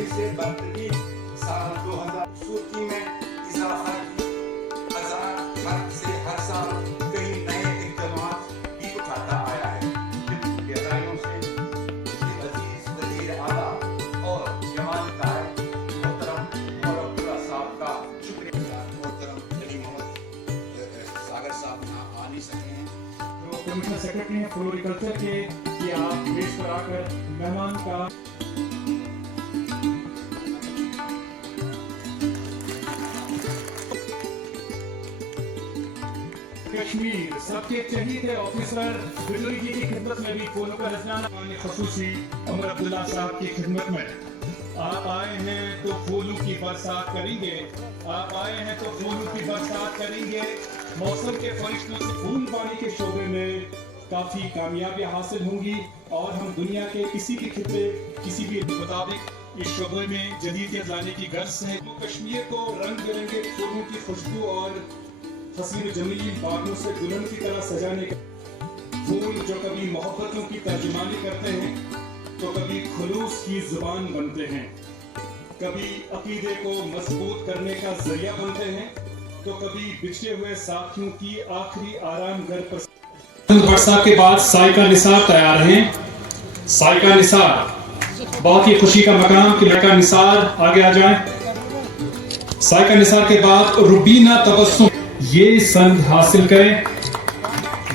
आसानी से बढ़ती साल 2000 सूची में इजाफा की हर से हर साल कई नए इक़दामात भी उठाता आया है। गहराइयों से अजीज वज़ीर आला और जवान कायद मोहतरम और अब्दुल्ला साहब का शुक्रिया। मोहतरम अली मोहम्मद सागर साहब यहाँ आ नहीं सके हैं, तो कमिश्नर सेक्रेटरी हैं फ्लोरिकल्चर के कि आप प्लेस पर आकर मेहमान का कश्मीर सबके चहीते ऑफिसर बिजली जी की खिदमत में भी फूलों का नजराना खसूसी अमर अब्दुल्ला साहब की खिदमत में आप आए हैं तो फूलों की बरसात करेंगे। आप आए हैं तो फूलों की बरसात करेंगे। मौसम के फरिश्तों से फूल पानी के शोबे में काफी कामयाबियां हासिल होंगी और हम दुनिया के किसी भी खिते किसी भी मुताबिक इस शोबे में जदीदियत लाने की गर्ज है। तो कश्मीर को रंग बिरंगे फूलों की खुशबू और हसीन जमील बागों से दुल्हन की तरह सजाने का फूल जो कभी मोहब्बतों की तर्जुमानी करते हैं तो कभी खुलूस की जुबान बनते हैं, कभी अकीदे को मजबूत करने का जरिया बनते हैं, तो कभी बिछड़े हुए साथियों की आखिरी आराम घर पर। साहब के बाद साइका निसार तैयार हैं। साइका निसार बहुत ही खुशी का मकाम कि लड़का निसार आगे आ जाए। साइका निसार के बाद रुबीना तबस्सुम ये संग हासिल करें,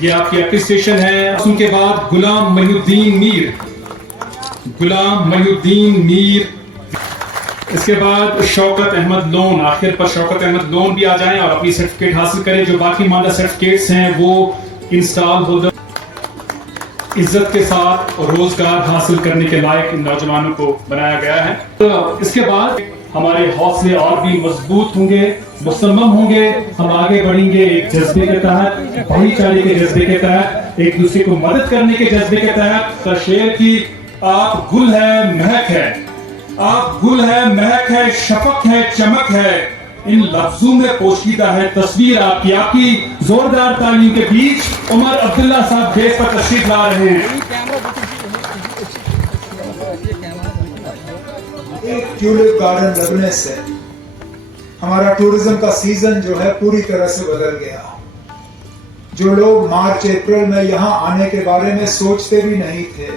ये आपकी एप्रिसिएशन है। उनके बाद गुलाम महीउद्दीन मीर, गुलाम महीउद्दीन मीर। इसके बाद शौकत अहमद लोन, आखिर पर शौकत अहमद लोन भी आ जाएं और अपनी सर्टिफिकेट हासिल करें। जो बाकी मानदा सर्टिफिकेट्स हैं वो इंस्टॉल होल्डर इज्जत के साथ रोजगार हासिल करने के लायक इन नौजवानों को बनाया गया है। तो इसके बाद हमारे हौसले और भी मजबूत होंगे, मुसम्मम होंगे। हम आगे बढ़ेंगे एक जज्बे के तहत, भाईचारे के जज्बे के तहत, एक दूसरे को मदद करने के जज्बे के तहत। शेर की आप गुल है महक है, आप गुल है महक है, शफक है चमक है, इन लफ्जों में पोशीदा है तस्वीर आपकी। आपकी जोरदार तालीम के बीच उमर अब्दुल्ला साहब देश पर तशरीफ ला रहे हैं। एक ट्यूलिप गार्डन लगने से हमारा टूरिज्म का सीजन जो है पूरी तरह से बदल गया। जो लोग मार्च अप्रैल में यहाँ आने के बारे में सोचते भी नहीं थे,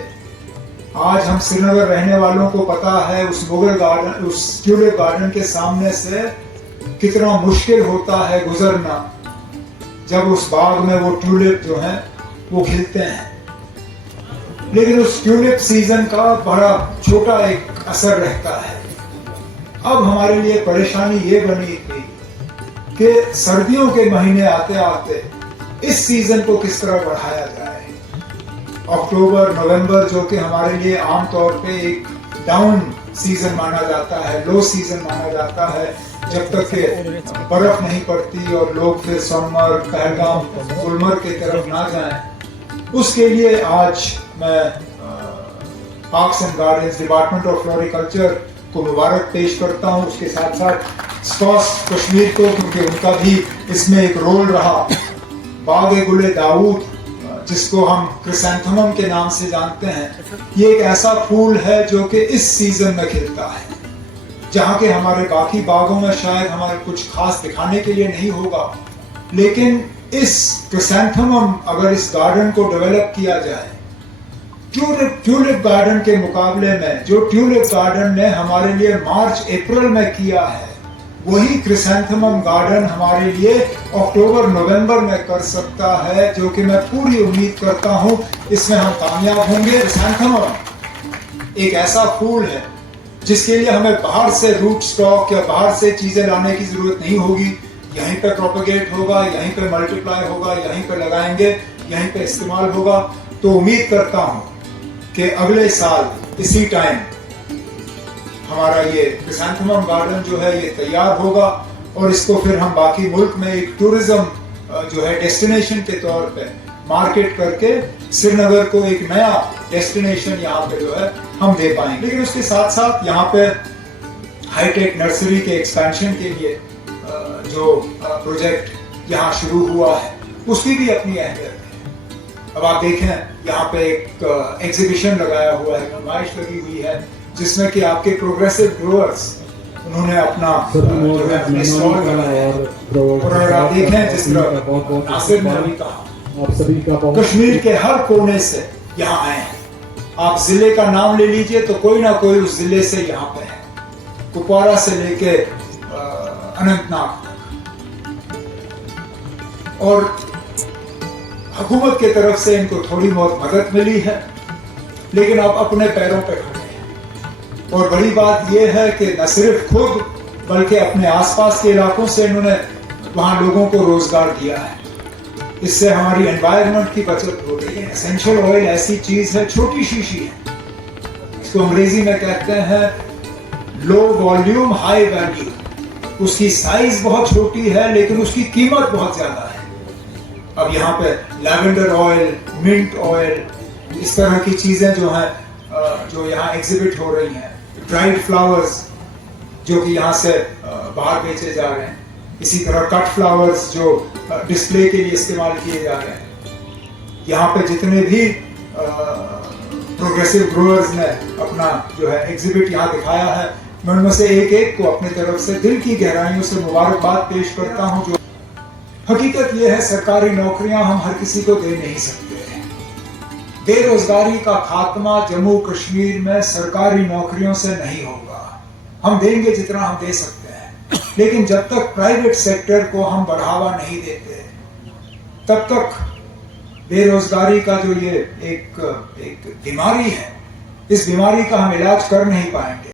आज हम श्रीनगर रहने वालों को पता है उस मुगल गार्डन, उस ट्यूलिप गार्डन के सामने से कितना मुश्किल होता है गुजरना जब उस बाग में वो ट्यूलिप जो है वो खिलते हैं। लेकिन उस ट्यूलिप सीजन का बड़ा छोटा एक असर रहता है। अब हमारे लिए परेशानी ये बनी थी कि सर्दियों के महीने आते आते इस सीजन को किस तरह बढ़ाया जाए। अक्टूबर नवंबर जो कि हमारे लिए आमतौर पे एक डाउन सीजन माना जाता है, लो सीजन माना जाता है, जब तक के बर्फ नहीं पड़ती और लोग फिर सोनमर्ग, पहलगाम, गुलमर्ग की तरफ ना जाएं। उसके लिए आज मैं parks and gardens department of floriculture को मुबारक पेश करता हूँ। उसके साथ साथ स्कॉस कश्मीर को, क्योंकि उनका भी इसमें एक रोल रहा। बाग गुले दाऊद जिसको हम क्रिसैंथेमम के नाम से जानते हैं, ये एक ऐसा फूल है जो कि इस सीजन में खिलता है, जहाँ के हमारे बाकी बागों में शायद हमारे कुछ खास दिखाने के लिए नहीं होगा। लेकिन इस क्रिसैंथेमम अगर इस गार्डन को डेवलप किया जाए ट्यूलिप गार्डन के मुकाबले में, जो ट्यूलिप गार्डन ने हमारे लिए मार्च अप्रैल में किया है, वही क्रिसैंथेमम गार्डन हमारे लिए अक्टूबर नवंबर में कर सकता है, जो कि मैं पूरी उम्मीद करता हूं इसमें हम कामयाब होंगे। क्रिसैंथेमम एक ऐसा फूल है जिसके लिए हमें बाहर से रूट स्टॉक या बाहर से चीजें लाने की जरूरत नहीं होगी। यहीं पे प्रोपेगेट होगा, यहीं पे मल्टीप्लाई होगा, यहीं पे लगाएंगे, यहीं पे इस्तेमाल होगा। तो उम्मीद करता हूं कि अगले साल इसी टाइम हमारा ये क्रिसैंथेमम गार्डन जो है ये तैयार होगा और इसको फिर हम बाकी मुल्क में एक टूरिज्म जो है डेस्टिनेशन के तौर पे मार्केट करके श्रीनगर को एक नया डेस्टिनेशन यहाँ पे जो है हम दे पाएंगे। लेकिन उसके साथ साथ यहाँ पे हाईटेक नर्सरी के एक्सपेंशन के लिए जो प्रोजेक्ट यहाँ शुरू हुआ है उसकी भी अपनी अहमियत है। अब आप देखें यहाँ पे एक एग्जीबिशन लगाया हुआ है, नुमाइश लगी हुई है जिसमें कि आपके प्रोग्रेसिव ग्रोअर्स उन्होंने अपना जो है अपने स्टॉल लगाया और आप देखें जिस तरह नासिर ने अभी कहा आप सभी का बहुत कश्मीर के हर कोने से यहाँ आए हैं। आप जिले का नाम ले लीजिए तो कोई ना कोई उस जिले से यहाँ पे है, कुपवाड़ा से लेके अनंतनाग तक। और हुकूमत की तरफ से इनको थोड़ी बहुत मदद मिली है, लेकिन अब अपने पैरों पे खड़े हैं। और बड़ी बात यह है कि न सिर्फ खुद बल्कि अपने आसपास के इलाकों से इन्होंने वहाँ लोगों को रोजगार दिया है। इससे हमारी एनवायरनमेंट की बचत हो रही है। एसेंशियल ऑयल ऐसी चीज है, छोटी शीशी है, इसको अंग्रेजी में कहते हैं लो वॉल्यूम हाई वैल्यू। उसकी साइज बहुत छोटी है लेकिन उसकी कीमत बहुत ज्यादा है। अब यहाँ पे लैवेंडर ऑयल, मिंट ऑयल, इस तरह की चीजें जो हैं जो यहाँ एग्जिबिट हो रही हैं, ड्राइड फ्लावर्स जो कि यहाँ से बाहर बेचे जा रहे हैं, इसी तरह कट फ्लावर्स जो डिस्प्ले के लिए इस्तेमाल किए जा रहे हैं। यहाँ पे जितने भी प्रोग्रेसिव ग्रोअर्स ने अपना जो है एग्जिबिट यहाँ दिखाया है, मैं उनमें से एक एक को अपनी तरफ से दिल की गहराइयों से मुबारकबाद पेश करता हूँ। जो हकीकत यह है, सरकारी नौकरियां हम हर किसी को दे नहीं सकते। बेरोजगारी का खात्मा जम्मू कश्मीर में सरकारी नौकरियों से नहीं होगा। हम देंगे जितना हम दे सकते हैं, लेकिन जब तक प्राइवेट सेक्टर को हम बढ़ावा नहीं देते तब तक बेरोजगारी का जो ये एक बीमारी है, इस बीमारी का हम इलाज कर नहीं पाएंगे।